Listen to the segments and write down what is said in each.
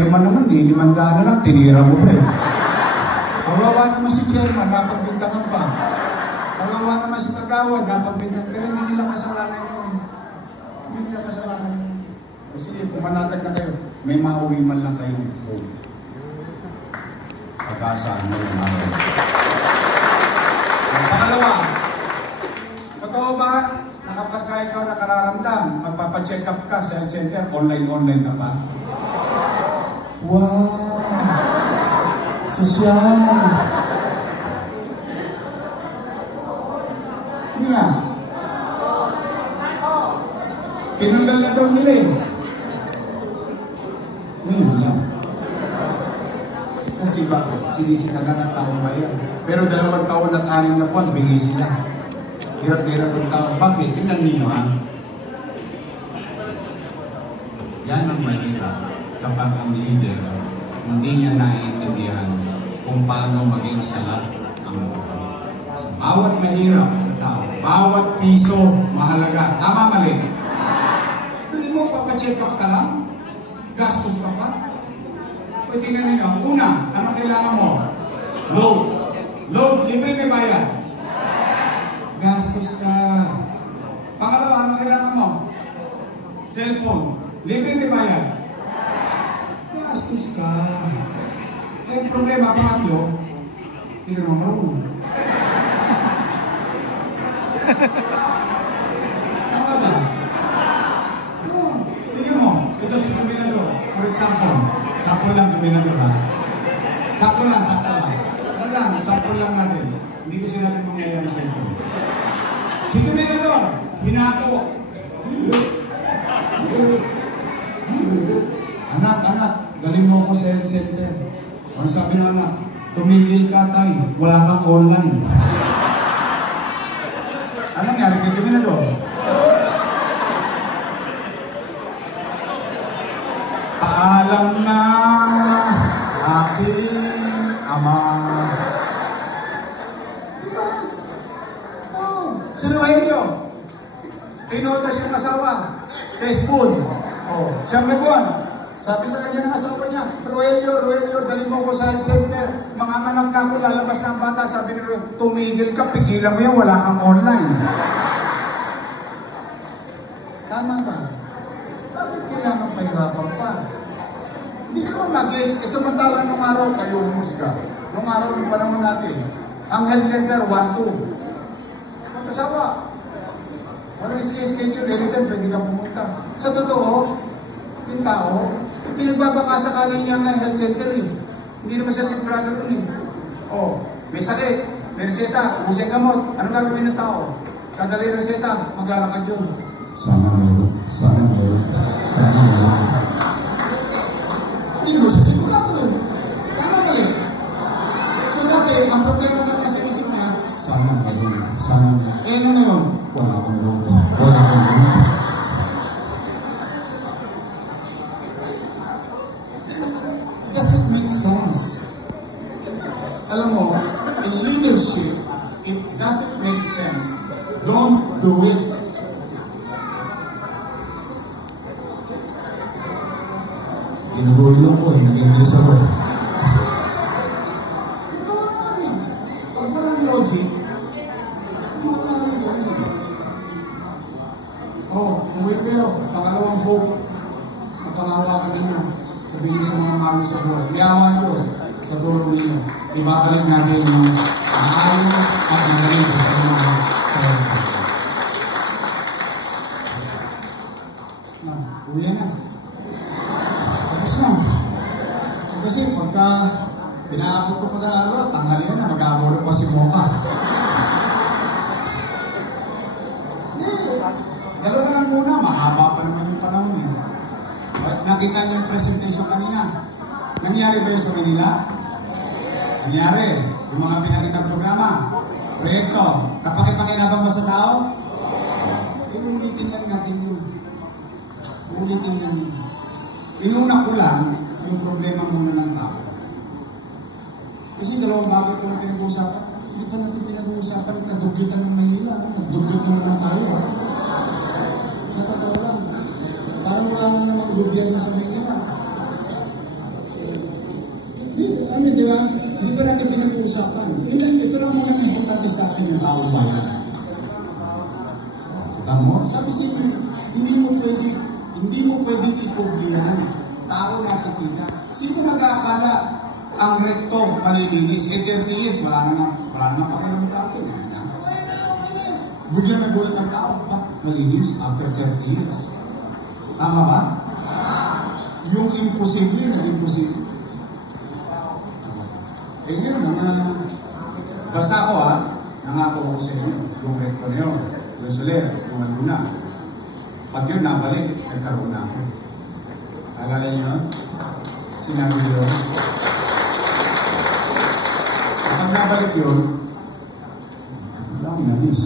chairman naman, 500 na lang, tinira mo pa eh. Kawawa naman si chairman, napagbintangan pa. Kawawa naman si kagawad, napagbintangan. Pero hindi nila kasalanan yun. Hindi nila kasalanan yun. Sige, pumanatag na kayo. May mauwi man lang kayo home. Pag-asaan mo yung araw. Ang pangalawa, totoo ba na kapag ka ikaw nakararamdam, magpapacheck up ka sa health center, online ka pa? Wow! Sosyal! Niya? Tinanggal na daw nila eh. Ngayon lang. Kasi bakit? Sinisitagan ng taong bayan. Pero 2 taon at 6 na buwan, bigay sila. Hirap ang tao. Bakit? Tingnan ninyo ha. Yan ang mahirap kapag ang leader hindi niya naiintindihan kung paano maging salat ang buhay. Sa bawat mahirap na tao, bawat piso mahalaga. Tama, mali? Pero mo, papacheck up ka lang? Gastos ka pa? Pwede na ninyo. Una, ano kailangan mo? Load. Load, libre may bayad. Gastos ka. Pangalawa, ano kailangan mo? Cellphone. Libre may bayad. Gastos ka. Eh, problema, pangatlo, hindi ka naman marunong. Tama ba? Oo. Tingnan mo, ito si Dominador. For example, sample lang Dominador ha. Sample lang. Ano lang, sample lang natin. Hindi ko sinabi mangyayari sa ito. Si Dominador, hinako. Anak, galing mo ako sa health center. Ano sabi ng anak? Tumigil ka tayo, wala kang online. Ano nangyari kay Dominador? Paalam na aking ama. Diba? Oh. Sinuhayin nyo. Tinoda siyang asawa. Teaspoon. Oh. Siyang may buwan. Sabi sa kanya ng asawa niya, Roelio, dali mo ko sa health center. Mga anak na ako, lalabas ng bata. Sabi ni Roelio, tumigil ka, pigilan mo yan, wala kang online. Tama ba? Bakit kailangan pahirapan pa? Hindi ka naman mag-gets. Samantalang nung araw, kayo humusga. Nung araw, nung panahon natin, ang health center, 1-2. Mag-asawa. Walang schedule, anytime, pwede kang pumunta. Sa totoo, yung tao, pinagbabakasakali niya nga health center eh. Hindi naman siya sigurado rin eh. Oh, may sakit, may reseta, ubusin gamot. Anong gagawin ng tao? Kadali reseta, maglalakad yun. Sana meron. Hindi mo siya sigurado eh. Tama mali. So dati, ang problema na nasa isip niya, sana meron. Eh na ngayon, wala akong load. Doesn't make sense. Alam mo, in leadership, it doesn't make sense. Don't do it. Ginugulo ko eh, nag-English ako. Totoo naman yan. Pag walang logic, walang gawin. Oh, umuwi kayo, pangalawang hope. Ang pangawakan ninyo. Sabihin niyo sa mga mahal sa buhay. May awa ang Diyos sa tulong ninyo. Ibabalik natin yung maayos at magaling sa mga sa bansa. Uwi na. Tapos na. Kasi pagka pinaabot ko pag-aaral, tanghalian na, mag-aabot pa si Mocha. Hindi. Dalawa lang muna, mahaba pa naman yung panahon eh. Nakita niyo yung presentation kanina. Nangyari ba yun sa Manila? Nangyari. Yung mga pinakitang programa, proyekto, kapakipakinabang ba sa tao? Ulitin lang natin yun. Ulitin lang yun. Inuna ko lang yung problema muna ng tao. Kasi dalawang bagay ito ang pinag-uusapan. Hindi pa natin pinag-uusapan yung kadugyutan ng Manila. Nagdugyot na naman tayo ha. Sa totoo lang. Parang wala na namang gobyerno sa Manila. Di ba? Hindi pa natin pinag-uusapan. Ito lang muna ang importante sa akin ng taong bayan. Kita mo? Sabi sa inyo, hindi mo pwede ikublihan. Tao nakikita. Sino mag-aakala ang rekto malilinis? 30 years, wala na pakilang tato. Biglang nagulat ang tao, malinis after 30 years. Tama ba? Yung imposible, naging posible. Yun, basta ako nangako ko sa inyo, yung rekto na yun, yung Soler, yung Luna. Pag yun nabalik, nagkaroon na ako. Alala niyo yun? Sinabi niyo yun? Pag nabalik yun, wala akong nalis.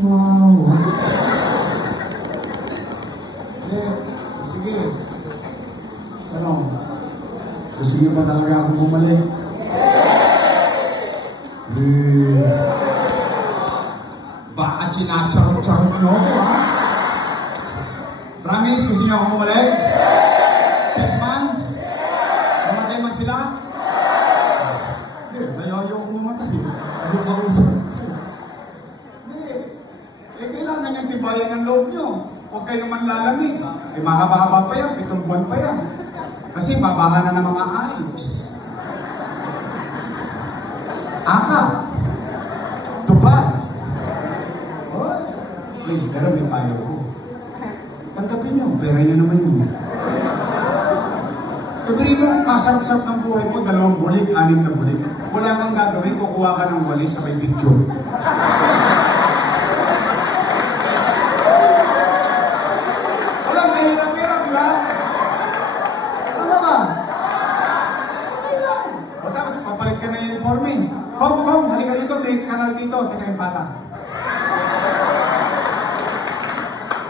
Wow! Sige. Tanong, gusto niyo pa talaga akong bumalik? Bakit sinacharot-charot niyo ako, ha? Promise, gusto niyo akong bumalik? Next man? Mamatay man sila? Hindi, ayaw akong mamatay. Ayaw mausap. Hindi. Kailangan niyang tibayan ng loob niyo. Huwag kayong manlalamig. Mahaba-haba pa yan, 7 buwan pa yan. Kasi babahan na ng mga AIDS. Akap. Tupad. Pero may payo ko. Tanggapin nyo, pera nyo naman yun. Sabihin mo, kasarap-sarap ng buhay mo, 2 bulig, 6 na bulig. Wala kang gagawin, kukuha ka ng wali sa may picture. Kong, halika dito, may kanal dito, teka yung pala.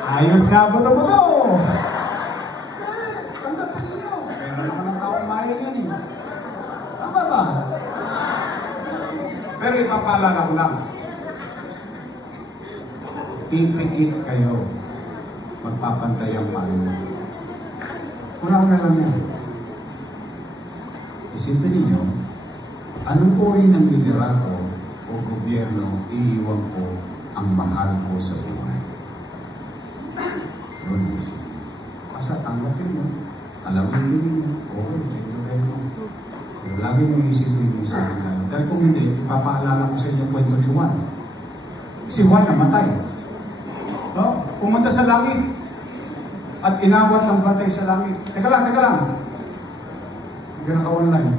Ayos na, buto-buto! Tanggapin ninyo. Pero naman ang taong mayang yan eh. Tama ba? Pero ipapaalala ko lang. Pipikit kayo. Magpapantay ang paano. Una-una lang yan. Isipin ninyo, anong uri ng liderato o gobyerno iiwan ko ang mahal ko sa buhay? Yun ang isip. Basta tanggapin mo, talawin din mo, okay, thank you very much. Pero lagi mo isipin mo sa akin. Dahil kung hindi, ipapaalala ko sa inyo kwento ni Juan. Si Juan namatay. Pumunta sa langit at inawat ng bantay sa langit. Teka lang. Hindi ka naka-online.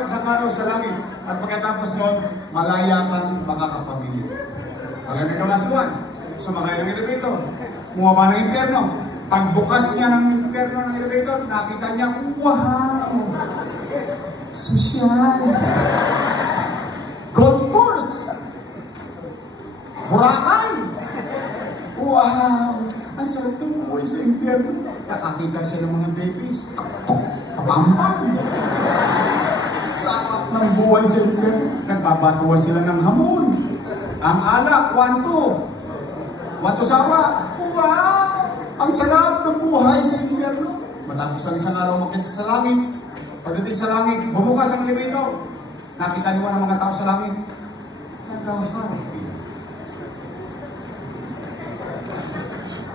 Isang araw sa langit at pagkatapos nun, malaya kang makakapamili. Alam niyo kalasuan, sumakay ng elevator, bumaba ng impyerno. Pagbukas niya ng impyerno ng elevator, nakita niya, wow! Sosyal! Golf course! Boracay! Wow! Ang sarap ng buhay sa impyerno. Nakakita siya ng mga babies. Papampam! Sarap ng buhay sa impyerno. Nagbabatuwa sila ng hamon. Ang alak, Wanto sawa. Wow! Ang sarap ng buhay sa impyerno. Matapos ang isang araw makita sa langit. Pagdating sa langit, bumukas ang elevator. Nakita niyo ang mga tao sa langit. Nagkaharap.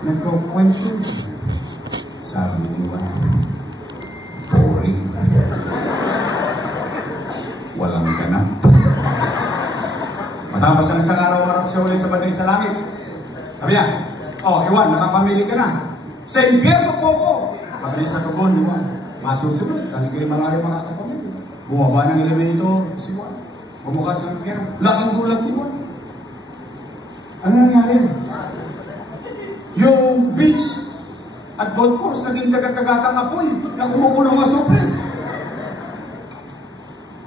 Nagkakwento. Sabi ni Juan, boring. Walang ganap. Matapos ang isang araw, marap siya ulit sa batay sa langit. Sabi niya, Juan, nakapamili ka na. Sa impyerno po ko. Pabilis sa tugon ni Juan. Masusunod, dahil kayo malayo makakapamili. Bumaba ng elevator si Juan. Bumukas ng impyerno. Laking gulat ni Juan. Ano nangyari? Yung beach at golf course naging dagat-dagatang apoy na kumukulong asupre.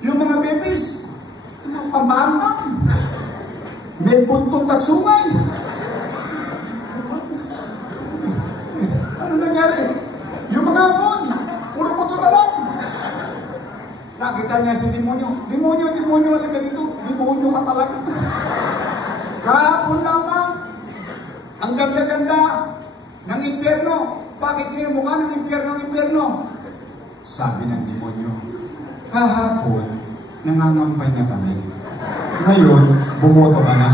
Yung mga babies, pambambang, may buntot at sungay. Ano nangyari? Yung mga amon, puro nakita niya si demonyo. Demonyo, halika dito. Demonyo ka talaga. Kahapon lamang, ang ganda-ganda ng impyerno. Bakit ngayon mukha ng impyerno? Sabi ng demonyo, kahapon, nangangampanya kami. Ngayon, bumoto ka na.